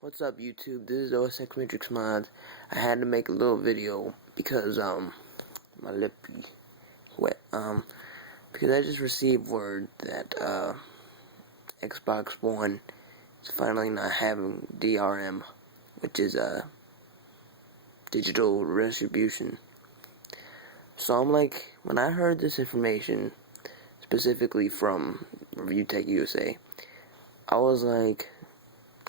What's up, YouTube? This is OSX Matrix Mods. I had to make a little video because my lip be wet. Because I just received word that Xbox One is finally not having DRM, which is digital retribution. So I'm like, when I heard this information specifically from Review Tech USA, I was like,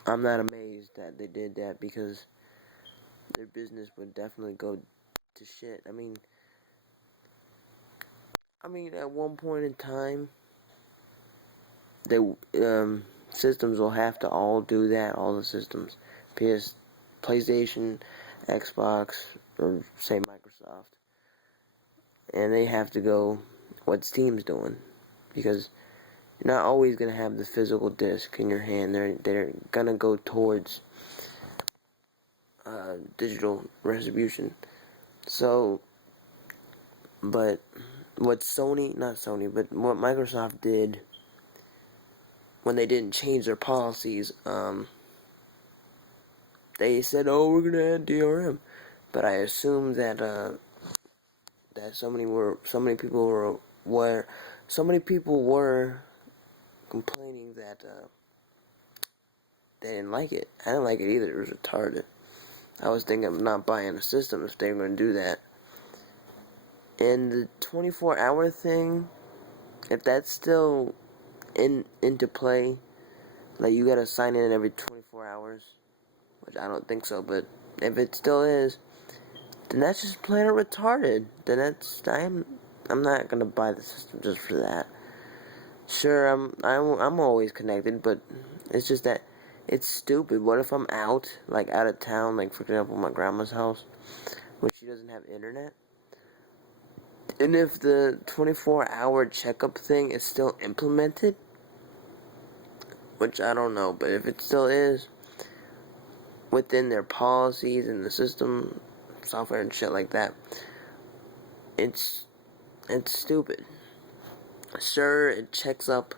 I'm not amazed that they did that because their business would definitely go to shit. I mean, at one point in time, they systems will have to all do that. All the systems, PlayStation, Xbox, or say Microsoft, and they have to go what Steam's doing because you're not always gonna have the physical disc in your hand. They're gonna go towards digital retribution. So, but what what Microsoft did when they didn't change their policies, they said, "Oh, we're gonna add DRM," but I assume that so many people were complaining that they didn't like it. I didn't like it either. It was retarded. I was thinking of not buying a system if they were gonna do that. And the 24-hour thing, if that's still into play, like you gotta sign in every 24 hours, which I don't think so, but if it still is, then that's just plain retarded. Then I'm not gonna buy the system just for that. Sure, I'm always connected, but it's just that it's stupid. What if I'm out of town, like for example my grandma's house, which she doesn't have internet? And if the 24-hour checkup thing is still implemented, which I don't know, but if it still is within their policies and the system, software and shit like that, it's stupid. Sure, it checks up.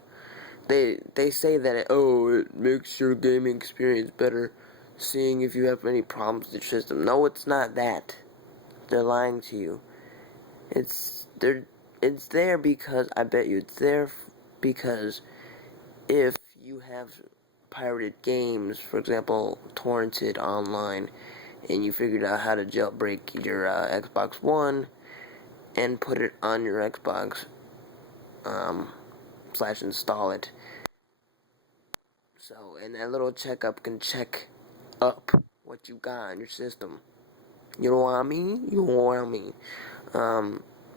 They say that it makes your gaming experience better, seeing if you have any problems with your system. No, it's not that. They're lying to you. It's there because I bet you it's there because if you have pirated games, for example, torrented online, and you figured out how to jailbreak your Xbox One and put it on your Xbox, / install it. So, and that little checkup can check up what you got on your system. You know what I mean? You know what I mean?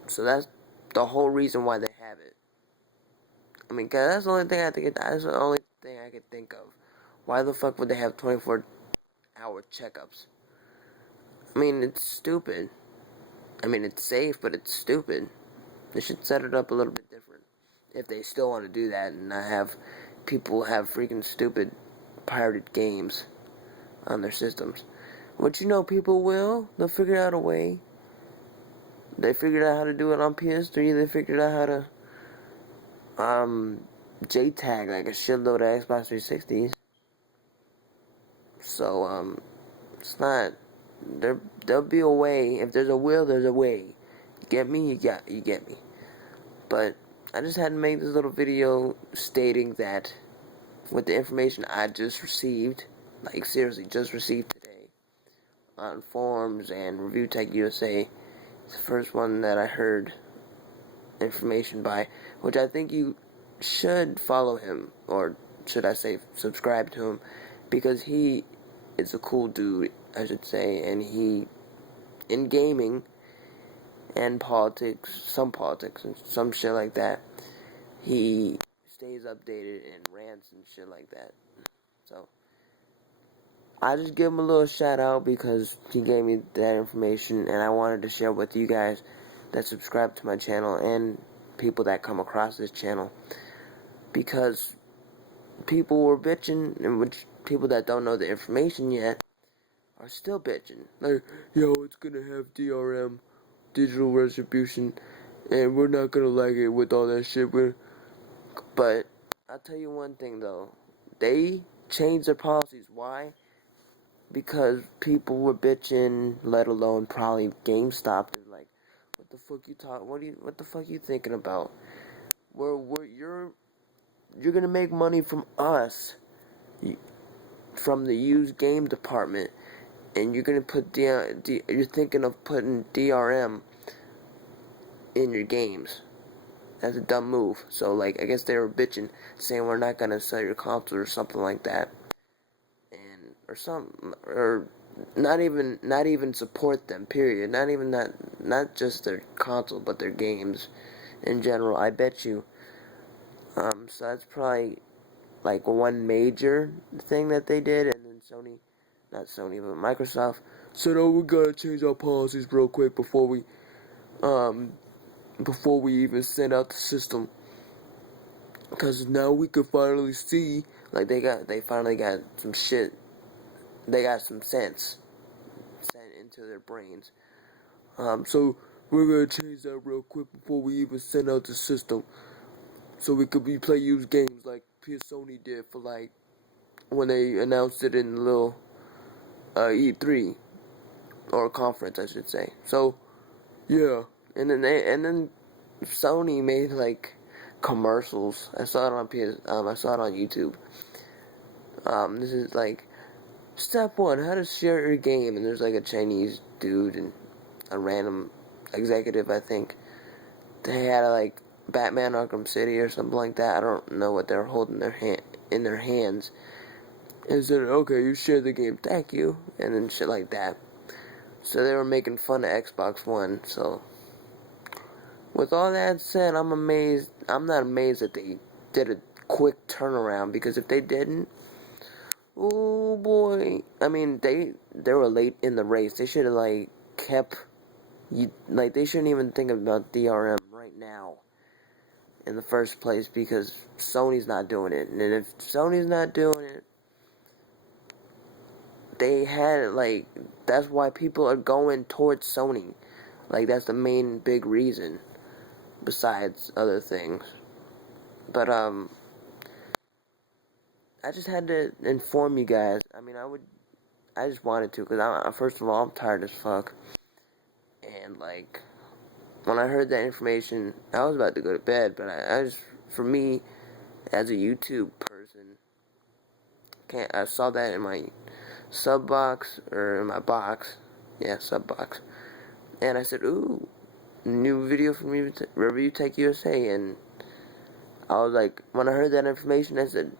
So that's the whole reason why they have it. I mean, 'cause that's the only thing that's the only thing I could think of. Why the fuck would they have 24-hour checkups? I mean, it's stupid. I mean, it's safe, but it's stupid. They should set it up a little bit different. If they still want to do that and not have people have freaking stupid pirated games on their systems. Which people will. They'll figure out a way. They figured out how to do it on PS3. They figured out how to JTAG like a shitload of Xbox 360s. So it's not. There'll be a way. If there's a will, there's a way. You get me? You get me. But I just had to make this little video stating that with the information I just received, like seriously just received today, on forums and Review Tech USA, it's the first one that I heard information by, which I think you should follow him, or should I say subscribe to him, because he is a cool dude, I should say, and he, in gaming and politics and some shit like that, he stays updated and rants and shit like that. So I just give him a little shout out because he gave me that information, and I wanted to share with you guys that subscribe to my channel and people that come across this channel, because people were bitching, and which people that don't know the information yet are still bitching. Like, yo, it's gonna have DRM, digital retribution, and we're not gonna like it with all that shit. But I'll tell you one thing though, they change their policies. Why? Because people were bitching, let alone probably GameStop. They're like, what the fuck you talk? What the fuck you thinking about? You're gonna make money from us, from the used game department, and you're gonna put you're thinking of putting DRM in your games. That's a dumb move. So like, I guess they were bitching, saying we're not gonna sell your console or something like that, or not even support them. Period. Not even that. Not just their console, but their games in general. I bet you. So that's probably like one major thing that they did, and then not Sony, but Microsoft said, "Oh, we gotta change our policies real quick before we even send out the system, because now we can finally see, like they finally got some shit, they got some sense sent into their brains. So we're gonna change that real quick before we even send out the system, so we could play used games like Sony did for like when they announced it in the little E3 or conference, I should say. So yeah, and then Sony made like commercials. I saw it on I saw it on YouTube. This is like step 1: how to share your game, and there's like a Chinese dude and a random executive, I think. They had like Batman Arkham City or something like that. I don't know what they're holding in their hands. And said, okay, you share the game, thank you, and then shit like that. So they were making fun of Xbox One. So with all that said, I'm amazed. I'm not amazed that they did a quick turnaround, because if they didn't, oh boy. I mean, they were late in the race. They should have like kept they shouldn't even think about DRM right now in the first place, because Sony's not doing it. And if Sony's not doing it, they had like, that's why people are going towards Sony. Like, that's the main big reason, besides other things. But I just had to inform you guys. I mean, I just wanted to, because first of all, I'm tired as fuck. And like, when I heard that information, I was about to go to bed, but I just, for me, as a YouTube person, I saw that in my sub box, or in my box, yeah, sub box, and I said, ooh, new video from Review Tech USA, and I was like, when I heard that information, I said,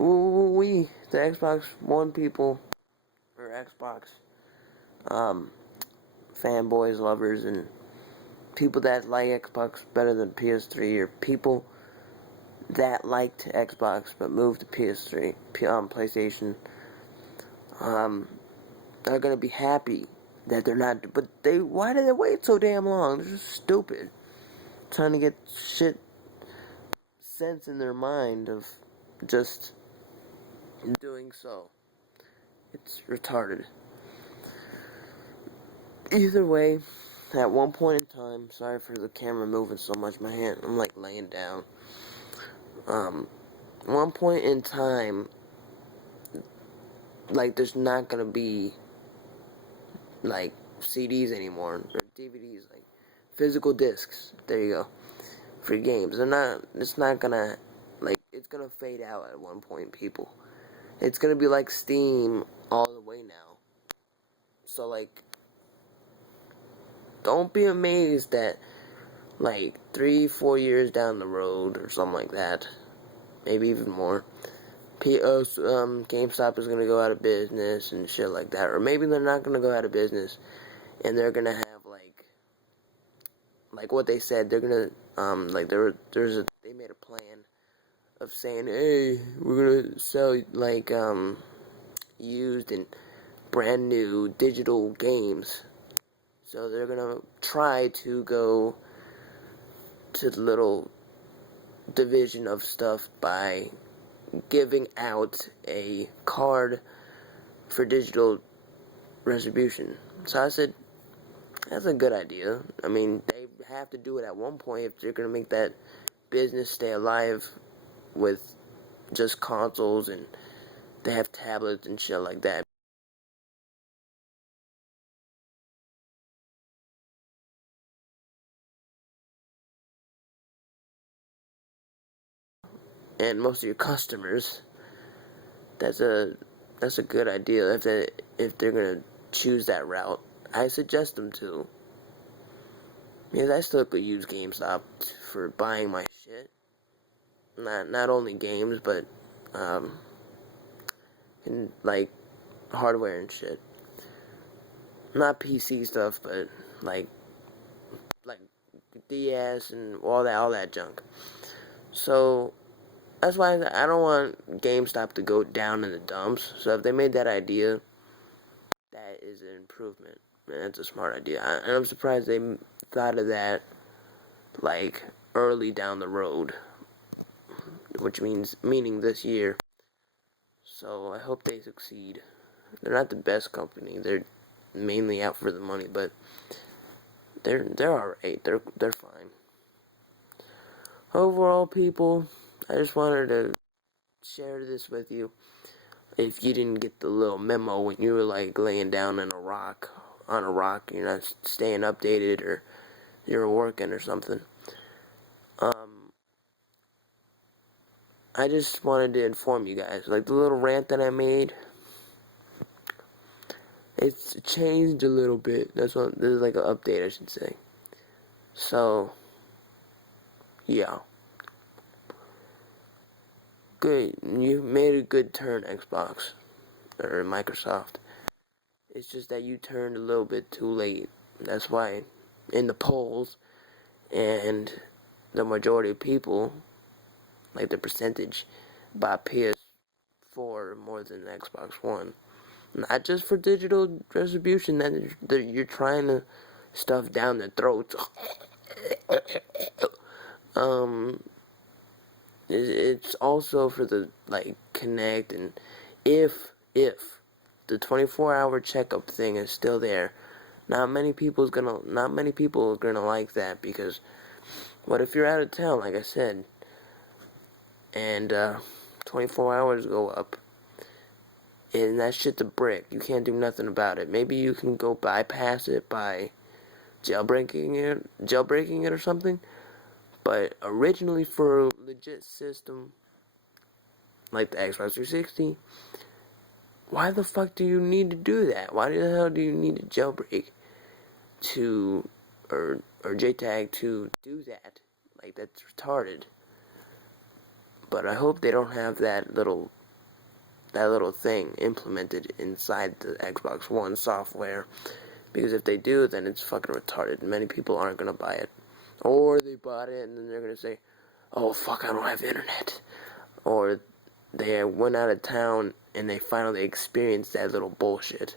ooh, the Xbox One people, or Xbox, fanboys, lovers, and people that like Xbox better than PS3, or people that liked Xbox but moved to PS3, PlayStation, are gonna be happy that they're not. But why did they wait so damn long? They're just stupid, trying to get sense in their mind of just doing so. It's retarded. Either way, at one point in time, sorry for the camera moving so much, I'm like laying down. One point in time, like, there's not gonna be like CDs anymore, or DVDs, like physical discs. There you go. For games, it's not gonna, like, it's gonna fade out at one point, people. It's gonna be like Steam all the way now. So like, don't be amazed that like 3-4 years down the road or something like that, maybe even more, GameStop is gonna go out of business and shit like that, or maybe they're not gonna go out of business, and they're gonna have like what they said, they're gonna like they made a plan of saying, hey, we're gonna sell like used and brand new digital games. So they're gonna try to go to the little division of stuff by giving out a card for digital retribution. So I said, that's a good idea. I mean, they have to do it at one point if they're gonna make that business stay alive with just consoles and they have tablets and shit like that. And most of your customers, that's a good idea if they're gonna choose that route. I suggest them to, because I still could use GameStop for buying my shit. Not only games, but and like hardware and shit. Not PC stuff, but like DS and all that junk. So that's why I don't want GameStop to go down in the dumps. So if they made that idea, that is an improvement. And that's a smart idea. And I'm surprised they thought of that like early down the road, which meaning this year. So I hope they succeed. They're not the best company. They're mainly out for the money, but they're alright. They're fine. Overall, people, I just wanted to share this with you. If you didn't get the little memo when you were like laying down on a rock, you're not staying updated, or you're working or something. I just wanted to inform you guys. Like the little rant that I made, it's changed a little bit. This is like an update, I should say. So, yeah. Good. You made a good turn, Xbox or Microsoft. It's just that you turned a little bit too late. That's why in the polls, and the majority of people, like the percentage, buy PS4 more than Xbox One. Not just for digital distribution that you're trying to stuff down their throats. It's also for the like connect, and if the 24-hour checkup thing is still there, not many people are gonna like that, because what if you're out of town, like I said, and 24 hours go up, and that shit's a brick. You can't do nothing about it. Maybe you can go bypass it by jailbreaking it or something. But originally, for a legit system like the Xbox 360, why the fuck do you need to do that? Why the hell do you need to jailbreak or JTAG to do that? Like, that's retarded. But I hope they don't have that little thing implemented inside the Xbox One software, because if they do, then it's fucking retarded. Many people aren't gonna buy it, or they bought it and then they're gonna say, "Oh fuck, I don't have internet," or they went out of town and they finally experienced that little bullshit.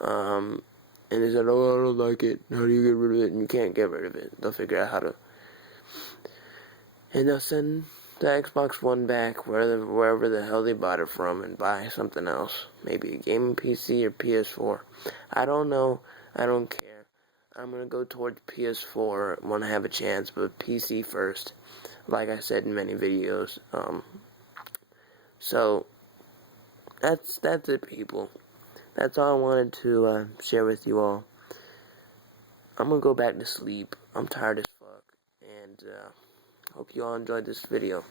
And they said, "Oh, I don't like it. How do you get rid of it?" And you can't get rid of it. They'll figure out how to, and they'll send the Xbox One back wherever the hell they bought it from, and buy something else. Maybe a gaming PC or PS4. I don't know. I don't care. I'm gonna go towards PS4 when I have a chance, but PC first, like I said in many videos. So that's it, people. That's all I wanted to share with you all. I'm gonna go back to sleep. I'm tired as fuck, and hope you all enjoyed this video.